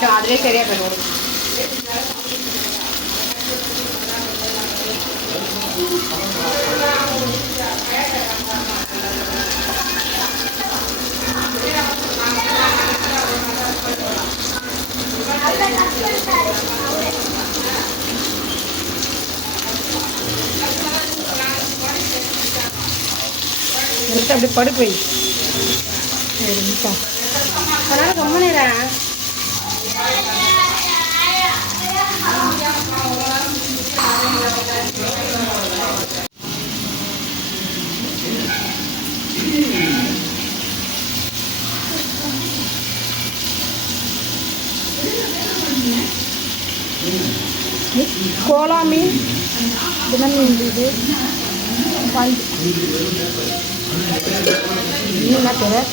வதக்கிட்டோம், அதிலே சரியாக போயிடும். அப்படி படு போய் ஒரு நிமிஷம் அதனால் ரொம்ப நேரம் கோலா மீன் தினம் மீன் இது என்ன பேர்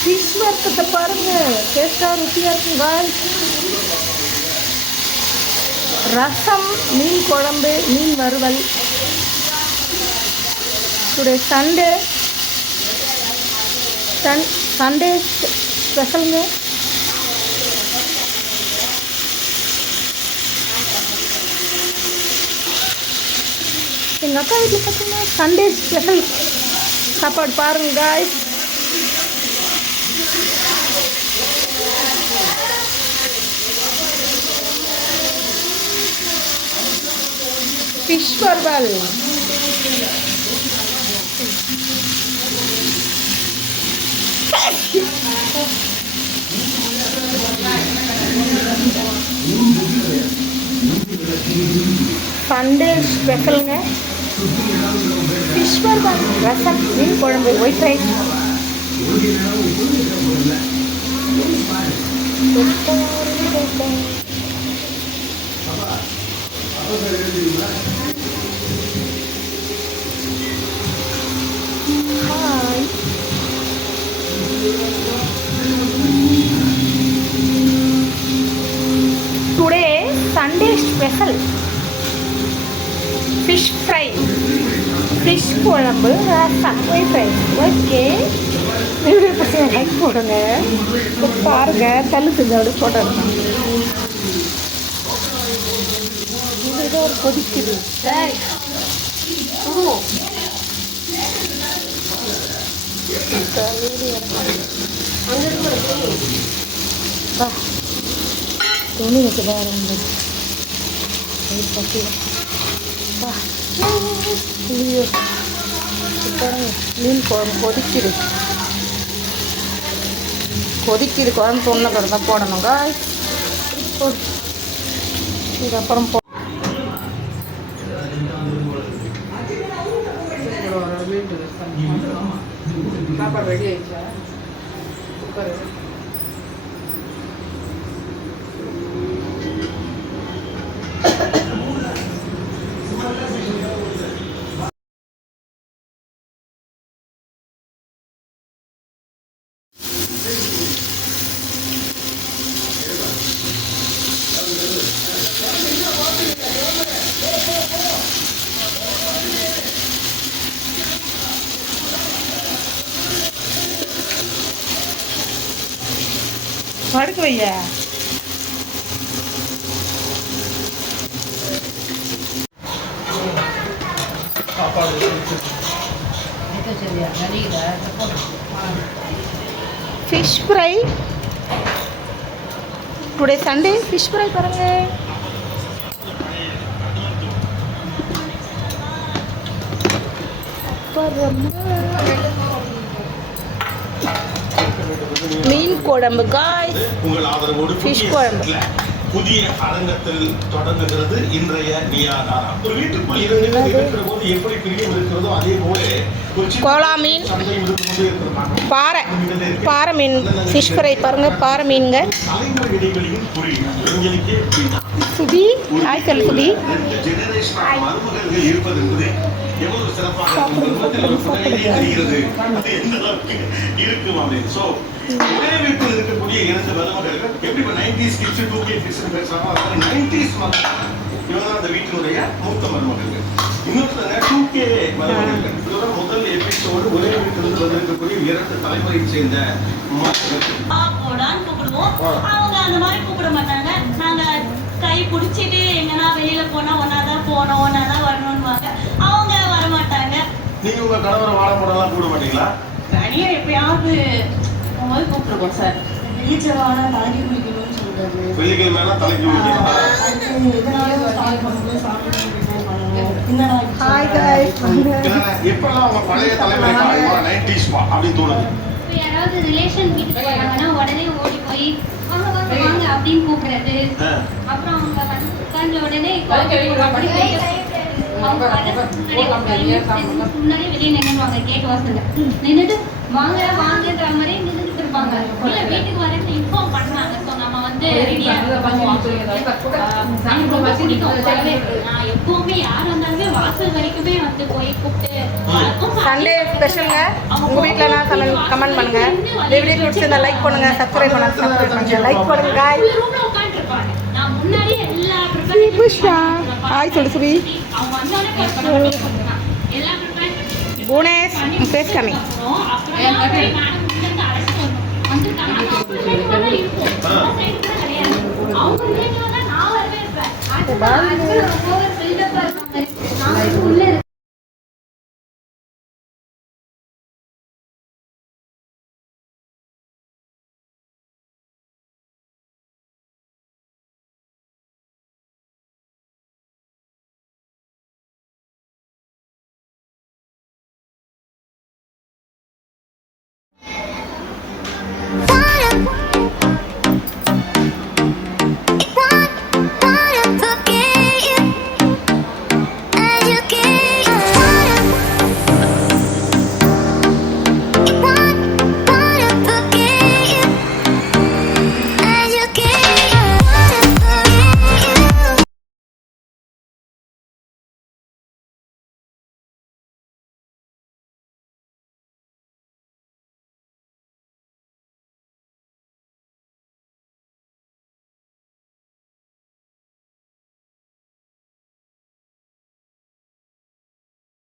ஃபிஷ் வறுத்தத்தை பாருங்கள், டேஸ்ட்டாக ருசியாக இருக்குங்க. ரசம், மீன் குழம்பு, மீன் வறுவல். டுடே சண்டே ஸ்பெஷலுங்க. எங்கள் அக்கா வீட்டில் பார்த்தீங்கன்னா சண்டே ஸ்பெஷல் சாப்பாடு பாருங்க காய்ஸ். ஃபிஷ் வறுவல், சண்டே ஸ்பெஷலுங்க. ஃபிஷ் வறுவல், ரசம், மீன் குழம்பு, white rice. Hi. Today Sunday special fish fry, fish kuzhambu, rasam, white rice. Okay, video பற்றி லைக் போடுங்க. பாருங்க, தள்ளு செஞ்சோட போட்டோ எடுக்கலாம். இது ஒரு கொதிக்குது. துணி வச்சுதான் மீன் குழம்பு கொதிக்குது. குழம்பு தொன்ன பிறகு தான் போடணுங்க. இதுக்கப்புறம் சாப்பாடு ரெடி ஆயிடுச்சா? குக்கர் படுக்க வையா. Fish fry. Today Sunday fish fry பாருங்க. மீன் குழம்பு காய்ஸ், ஃபிஷ் குழம்பு. புதிய அரங்கத்தில் தொடங்குகிறது இன்றைய நியாதாரா. ஒரு வீட்டுக்குள் இரண்டு பேர் இருக்கிற போது எப்படி பிரியம் இருக்கிறதோ அதே போல ஒரு கோலா மீன், சந்தையும் இருந்து கொண்டே இருக்கிறாங்க. பாறை மீன், ஃபிஷ் ஃப்ரை பாருங்க, பாறை மீனுங்க. தலைமுறை இடைவெளியும் புரியும் இளைஞனுக்கே புரியும். சுபி ஹாய் சொல்லு சுபி. ஜெனரேஷன் மருமகள்கள் இருப்பது என்பது எவ்வளவு சிறப்பாக தெரிகிறது, அது எந்த அளவுக்கு இருக்கும் அப்படின்னு. ஸோ ஒரே வீட்டில் இருக்கக்கூடிய இரண்டு மருமகள்கள் எப்படி இப்போ 90s கிட்ஸ் 2K கிட்ஸ் பேசுறாங்க, அதாவது 90s மக்கள் இவங்க தான் அந்த வீட்டினுடைய மூத்த மருமகள்கள். இன்னொருத்தங்க 2K மருமகள்கள். இதோட முதல் எபிசோடு ஒரே வீட்டிலிருந்து வந்திருக்கக்கூடிய இரண்டு தலைமுறையை சேர்ந்த மருமகள்கள். அவங்க அந்த மாதிரி கூப்பிட மாட்டாங்க. நாங்க கை பிடிச்சிட்டு எங்கன்னா வெளியில போனா ஒன்னாதான் போனோம், ஒன்னாதான் வரணும்னுவாங்க. அவங்க வரமாட்டாங்க. நீங்க உங்க கணவரை வாழ போடலாம் கூட மாட்டீங்களா? தனியா எப்பயாவது போகும்போது கூப்பிட்டுருக்கோம் சார். வெளிச்சவான தலைக்கு குளிக்கணும்னு சொல்றது. வெள்ளிக்கிழமை தலைக்கு குளிக்கணும். Hi guys. எப்பெல்லாம் உங்க பழைய தலைமுறை 90s அப்படின்னு தோணுது? யாராவது ரிலேஷன் வீட்டுக்கு போறாங்கன்னா உடனே ஓடி போய் வாங்க வாங்க வாங்க அப்படின்னு கூப்பிடுறது. அப்புறம் அவங்க வந்து உட்கார்ந்த உடனே முன்னாடி வெளியே நின்னுவாங்க, கேட் வாசல்ல நின்னுட்டு வாங்க வாங்கன்ற மாதிரி நின்னுட்டு இருப்பாங்க. இல்ல வீட்டுக்கு வரேன்னு இன்ஃபார்ம் பண்ணாங்க. ஸோ நம்ம வந்து ரெடியா நான் எப்பவுமே யார் வந்தாலுமே வாசல் வரைக்குமே வந்து போய் கூப்பிட்டு. சண்டே ஸ்பெஷலுங்க. உங்கள் வீட்டில் நான் கமெண்ட் பண்ணுங்க. இந்த வீடியோ பிடிச்சிருந்தா லைக் பண்ணுங்க, சப்ஸ்கிரைப் பண்ணுங்க, லைக் பண்ணுங்க guys. ரூம்ல உட்கார்ந்திருப்பாங்க. நான் முன்னாடியே எல்லா புஷ்பா ஹாய் சொல்லு சுபி. அவங்க வந்தாலே எல்லா ப்ரிப்பேர் புவனேஷ் ஃபேஸ் காமி. அப்புறம் போய் மேடம் முன்னாடி அழைச்சிட்டு வரணும். வந்துட்டாங்க. அவங்க சைடு தான் இருக்கும். அவங்க சைடு கூட கிடையாது. அவங்க சைடு தான் நான் வரவே இருப்பேன். ஓவர் பில்டப் பண்ணாங்க. நான் உள்ள